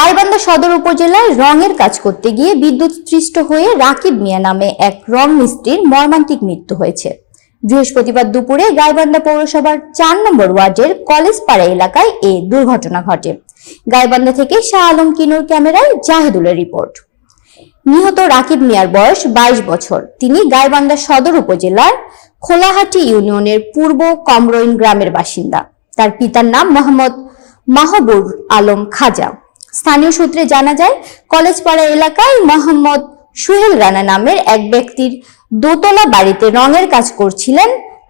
গাইবান্ধা সদর উপজেলায় রঙের কাজ করতে গিয়ে বিদ্যুৎস্পৃষ্ট হয়ে রাকিব মিয়া নামে এক রং মিস্ত্রির মর্মান্তিক মৃত্যু হয়েছে। বৃহস্পতিবার দুপুরে গাইবান্ধা পৌরসভার ৪ নম্বর ওয়ার্ডের কলেজপাড়া এলাকায় এই দুর্ঘটনা ঘটে। গাইবান্ধা থেকে শাহ আলম কিনুর ক্যামেরায় জাহেদুলের রিপোর্ট। নিহত রাকিব মিয়ার বয়স ২২ বছর। তিনি গাইবান্ধা সদর উপজেলার খোলাহাটি ইউনিয়নের পূর্ব কমরইন গ্রামের বাসিন্দা। তার পিতার নাম মোহাম্মদ মাহবুব আলম খাজা। স্থানীয় সূত্রে জানা যায়, কলেজপাড়া এলাকায় মোহাম্মদ সুহেল রানা নামের এক ব্যক্তির দোতলা বাড়িতে রঙের কাজ করছিলেন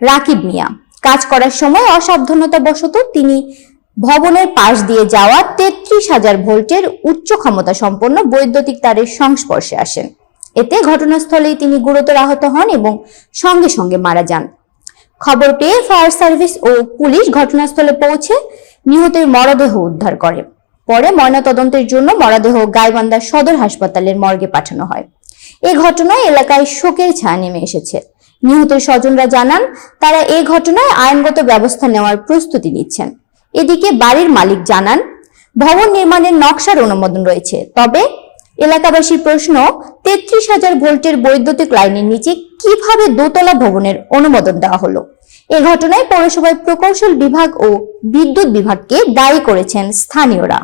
রাকিব মিয়া। কাজ করার সময় অসাবধানতাবশত তিনি ভবনের পাশ দিয়ে যাওয়া ৩৩,০০০ ভোল্টের উচ্চ ক্ষমতা সম্পন্ন বৈদ্যুতিক তারের সংস্পর্শে আসেন। এতে ঘটনাস্থলেই তিনি গুরুতর আহত হন এবং সঙ্গে সঙ্গে মারা যান। খবর পেয়ে ফায়ার সার্ভিস ও পুলিশ ঘটনাস্থলে পৌঁছে নিহতের মরদেহ উদ্ধার করে। পরে ময়নাতদন্তের জন্য মরদেহ গাইবান্ধা সদর হাসপাতালের মর্গে পাঠানো হয়। এই ঘটনায় এলাকায় শোকের ছায়া নেমে এসেছে। নিহতের স্বজনরা জানান, তারা এই ঘটনায় আইনগত ব্যবস্থা নেওয়ার প্রস্তুতি নিচ্ছেন। এদিকে বাড়ির মালিক জানান, ভবন নির্মাণের নকশার অনুমোদন রয়েছে, তবে এলাকাবাসীর প্রশ্ন, ৩৩,০০০ ভোল্টের বৈদ্যুতিক লাইনের নিচে কিভাবে দোতলা ভবনের অনুমোদন দেওয়া হলো। এ ঘটনায় পৌরসভার প্রকৌশল বিভাগ ও বিদ্যুৎ বিভাগকে দায়ী করেছেন স্থানীয়রা।